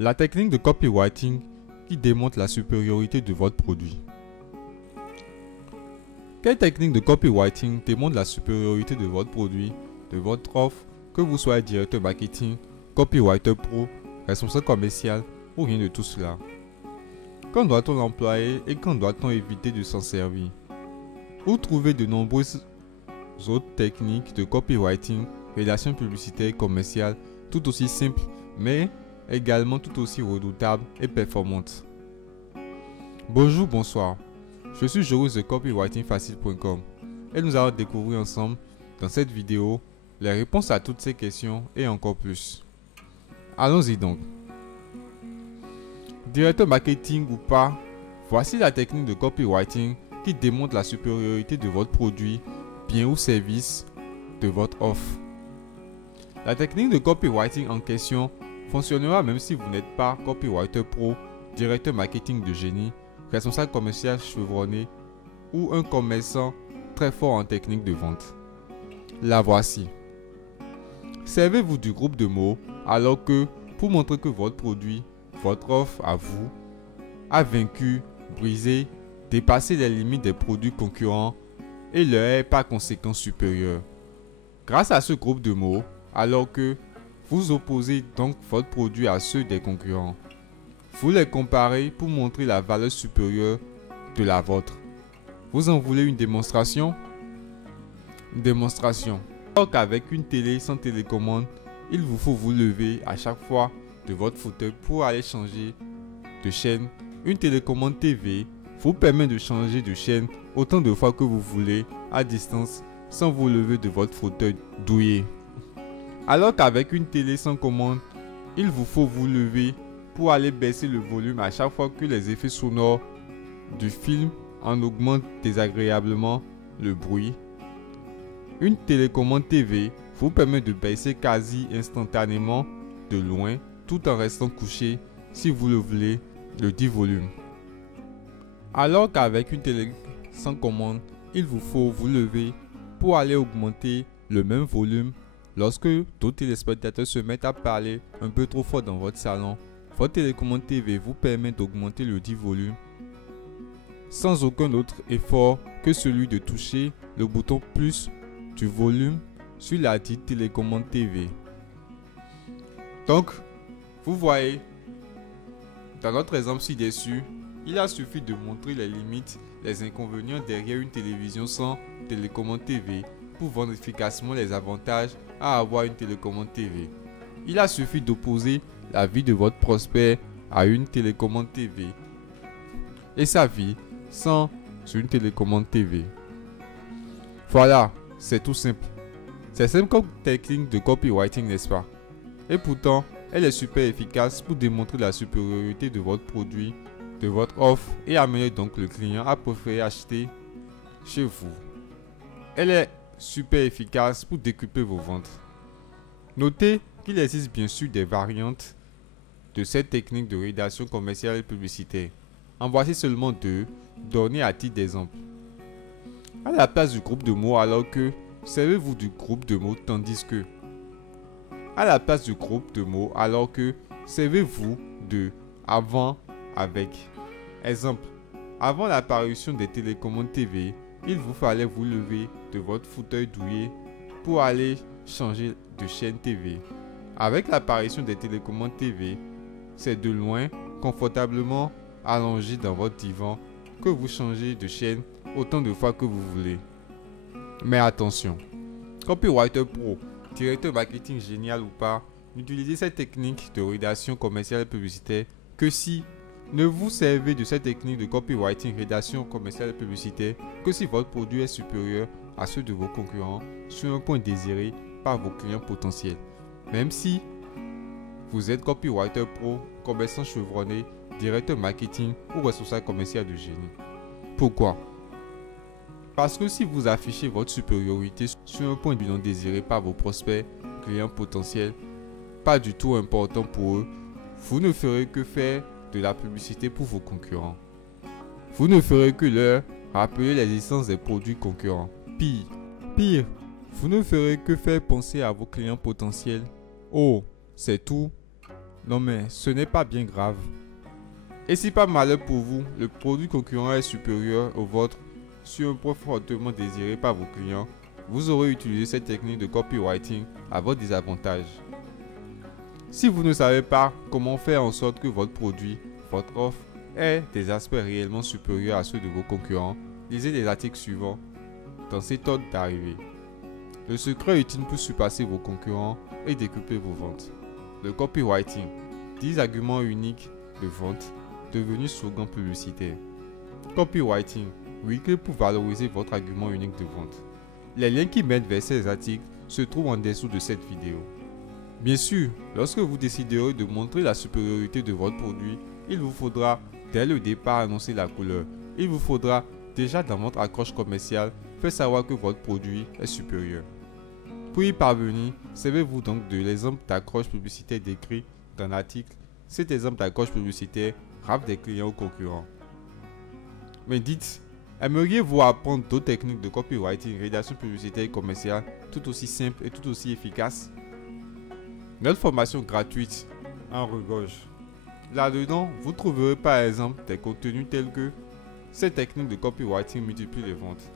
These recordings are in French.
La technique de copywriting qui démontre la supériorité de votre produit. Quelle technique de copywriting démontre la supériorité de votre produit, de votre offre, que vous soyez directeur marketing, copywriter pro, responsable commercial ou rien de tout cela? Quand doit-on l'employer et quand doit-on éviter de s'en servir? Vous trouvez de nombreuses autres techniques de copywriting, rédaction publicitaire et commerciale tout aussi simples mais également tout aussi redoutables et performantes. Bonjour, bonsoir. Je suis Joris de copywritingfacile.com et nous allons découvrir ensemble dans cette vidéo les réponses à toutes ces questions et encore plus. Allons-y donc. Directeur marketing ou pas, voici la technique de copywriting qui démontre la supériorité de votre produit, bien ou service, de votre offre. La technique de copywriting en question fonctionnera même si vous n'êtes pas copywriter pro, directeur marketing de génie, responsable commercial chevronné ou un commerçant très fort en technique de vente. La voici. Servez-vous du groupe de mots alors que, pour montrer que votre produit, votre offre à vous, a vaincu, brisé, dépassé les limites des produits concurrents et leur est par conséquent supérieur. Grâce à ce groupe de mots, alors que vous opposez donc votre produit à ceux des concurrents, vous les comparez pour montrer la valeur supérieure de la vôtre. Vous en voulez une démonstration? Une démonstration. Alors qu'avec une télé sans télécommande, il vous faut vous lever à chaque fois de votre fauteuil pour aller changer de chaîne. Une télécommande TV vous permet de changer de chaîne autant de fois que vous voulez à distance sans vous lever de votre fauteuil douillet. Alors qu'avec une télé sans commande, il vous faut vous lever pour aller baisser le volume à chaque fois que les effets sonores du film en augmentent désagréablement le bruit. Une télécommande TV vous permet de baisser quasi instantanément de loin tout en restant couché si vous le voulez le dit volume. Alors qu'avec une télé sans commande, il vous faut vous lever pour aller augmenter le même volume lorsque d'autres téléspectateurs se mettent à parler un peu trop fort dans votre salon. Votre télécommande TV vous permet d'augmenter le dit volume sans aucun autre effort que celui de toucher le bouton plus du volume sur la dite télécommande TV. Donc, vous voyez, dans notre exemple ci-dessus, il a suffi de montrer les limites, les inconvénients derrière une télévision sans télécommande TV pour vendre efficacement les avantages à avoir une télécommande TV. Il a suffi d'opposer la vie de votre prospect à une télécommande TV et sa vie sans une télécommande TV. Voilà, c'est tout simple. C'est simple comme technique de copywriting, n'est-ce pas? Et pourtant, elle est super efficace pour démontrer la supériorité de votre produit, de votre offre et amener donc le client à préférer acheter chez vous. Elle est super efficace pour décupler vos ventes. Notez qu'il existe bien sûr des variantes de cette technique de rédaction commerciale et publicitaire. En voici seulement deux, données à titre d'exemple. À la place du groupe de mots alors que, servez-vous du groupe de mots tandis que. À la place du groupe de mots alors que, servez-vous de avant avec. Exemple, avant l'apparition des télécommandes TV, il vous fallait vous lever de votre fauteuil douillet pour aller changer de chaîne TV. Avec l'apparition des télécommandes TV, c'est de loin, confortablement allongé dans votre divan que vous changez de chaîne autant de fois que vous voulez. Mais attention, copywriter pro, directeur marketing génial ou pas, n'utilisez cette technique de rédaction commerciale et publicitaire que si ne vous servez de cette technique de copywriting, rédaction commerciale et publicitaire que si votre produit est supérieur à ceux de vos concurrents sur un point désiré par vos clients potentiels. Même si vous êtes copywriter pro, commerçant chevronné, directeur marketing ou responsable commercial de génie. Pourquoi? Parce que si vous affichez votre supériorité sur un point non désiré par vos prospects, clients potentiels, pas du tout important pour eux, vous ne ferez que faire de la publicité pour vos concurrents. Vous ne ferez que leur rappeler l'existence des produits concurrents. Pire, vous ne ferez que faire penser à vos clients potentiels. Oh, c'est tout. Non mais ce n'est pas bien grave. Et si par malheur pour vous, le produit concurrent est supérieur au vôtre sur un point fortement désiré par vos clients, vous aurez utilisé cette technique de copywriting à votre désavantage. Si vous ne savez pas comment faire en sorte que votre produit, votre offre, ait des aspects réellement supérieurs à ceux de vos concurrents, lisez les articles suivants dans cet ordre d'arrivée. Le secret ultime pour surpasser vos concurrents et décupler vos ventes. Le copywriting, 10 arguments uniques de vente devenus slogan publicitaire. Copywriting, 8 clés pour valoriser votre argument unique de vente. Les liens qui mènent vers ces articles se trouvent en dessous de cette vidéo. Bien sûr, lorsque vous déciderez de montrer la supériorité de votre produit, il vous faudra dès le départ annoncer la couleur. Il vous faudra déjà dans votre accroche commerciale faire savoir que votre produit est supérieur. Pour y parvenir, servez-vous donc de l'exemple d'accroche publicitaire décrit dans l'article. Cet exemple d'accroche publicitaire rave des clients ou concurrents. Mais dites, aimeriez-vous apprendre d'autres techniques de copywriting, rédaction publicitaire et commerciale tout aussi simples et tout aussi efficaces? Notre formation gratuite en regorge. Là-dedans, vous trouverez par exemple des contenus tels que ces techniques de copywriting multiplient les ventes.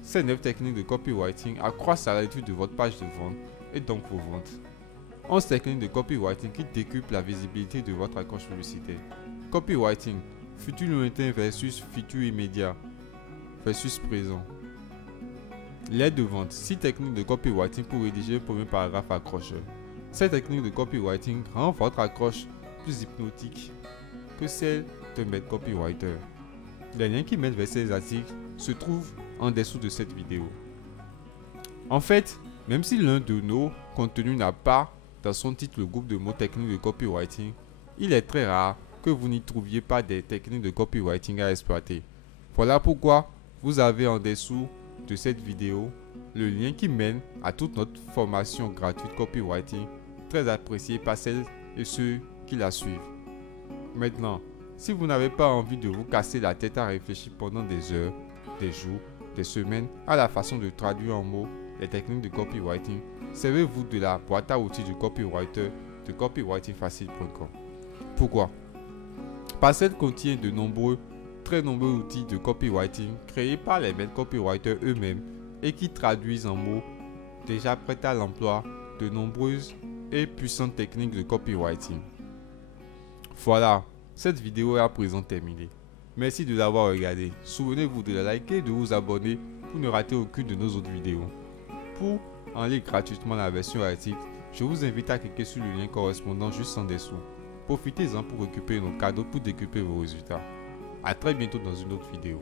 Ces 9 techniques de copywriting accroissent la lecture de votre page de vente et donc vos ventes. 11 techniques de copywriting qui décuplent la visibilité de votre accroche publicitaire. Copywriting, futur lointain versus futur immédiat versus présent. L'aide de vente, 6 techniques de copywriting pour rédiger un premier paragraphe accrocheur. Cette technique de copywriting rend votre accroche plus hypnotique que celle d'un maître copywriter. Les liens qui mènent vers ces articles se trouvent en dessous de cette vidéo. En fait, même si l'un de nos contenus n'a pas dans son titre le groupe de mots techniques de copywriting, il est très rare que vous n'y trouviez pas des techniques de copywriting à exploiter. Voilà pourquoi vous avez en dessous de cette vidéo le lien qui mène à toute notre formation gratuite copywriting, très appréciée par celles et ceux qui la suivent. Maintenant, si vous n'avez pas envie de vous casser la tête à réfléchir pendant des heures, des jours, des semaines à la façon de traduire en mots les techniques de copywriting, servez-vous de la boîte à outils du copywriter de copywritingfacile.com. Pourquoi? Parce qu'elle contient très nombreux outils de copywriting créés par les maîtres copywriters eux-mêmes et qui traduisent en mots déjà prêts à l'emploi de nombreuses et puissantes techniques de copywriting. Voilà, cette vidéo est à présent terminée. Merci de l'avoir regardé. Souvenez-vous de la liker et de vous abonner pour ne rater aucune de nos autres vidéos. Pour en lire gratuitement la version article, je vous invite à cliquer sur le lien correspondant juste en dessous. Profitez-en pour récupérer nos cadeaux pour décupler vos résultats. A très bientôt dans une autre vidéo.